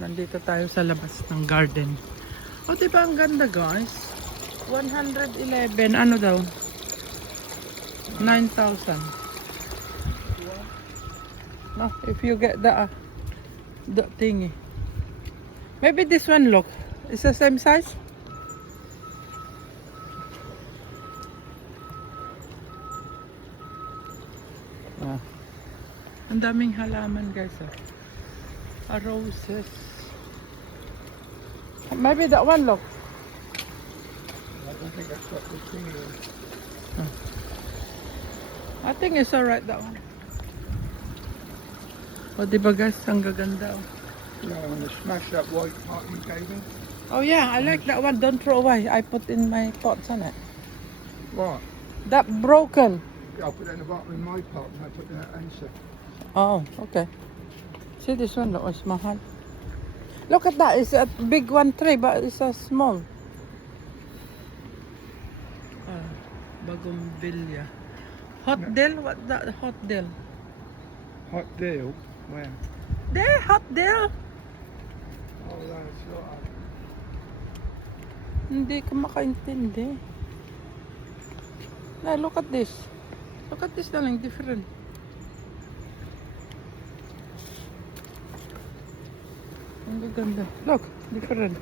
Nandito tayo sa labas ng garden. O, diba ang ganda, guys? 111, ano daw? 9,000. No, if you get the thingy. Maybe this one, look. It's the same size? Ah. Ang daming halaman, guys. Roses. Maybe that one, look. I don't think that's what the thing is. I think it's alright, that one. O, diba, guys? Ang gaganda, oh. No, I want to smash that white pot you gave me. Oh, yeah, I like that one. Don't throw away. I put in my pots on it. What? That broken. I'll put that in the bottom of my pot and I put that answer. Oh, okay. See this one, that was mahal. Look at that. It's a big one tray, but it's a small. Bagumbilya. Hot dill? What that hot dill? Hot deal? Where? There, hot dill. Oh, that's right. Hindi ka makaintindi. Now, look at this. Look at this, darling. Different. Ang gaganda. Look, different.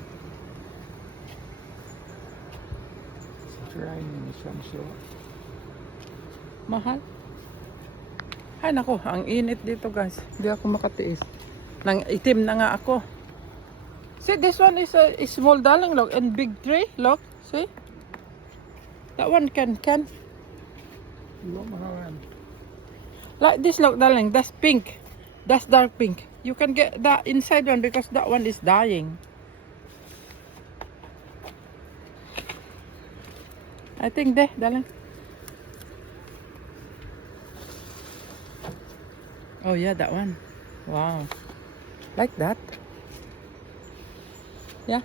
It's raining of some sort. Mahal. Ay, nako. Ang init dito, guys. Hindi ako makatiis. Nang itim na nga ako. See, this one is a small, darling. Look, and big tree. Look, see? That one can. You want one of them? Like this, look, darling. That's pink. That's dark pink. You can get that inside one because that one is dying. I think there, darling. Oh yeah, that one. Wow. Like that. Yeah.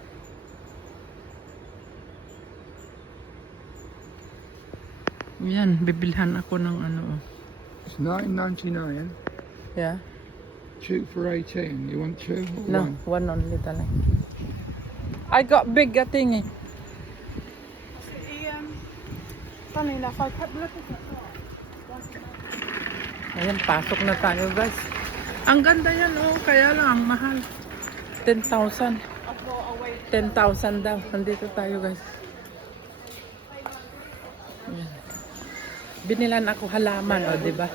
Yan, bibilhan ako ng ano. It's $9.99. Yeah. 2 for 18. You want 2 or No, 1? one only, darling. I got big thingy. Ayan, pasok na tayo, guys. Ang ganda yan, oh. Kaya lang, ang mahal. 10,000. 10,000 daw. Nandito tayo, guys. Ayan. Binilan ako halaman, oh, diba?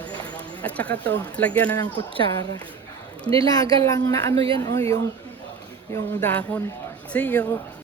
At saka to, lagyan na ng kutsara. Nilaga lang na ano yan, oh, yung dahon. See you.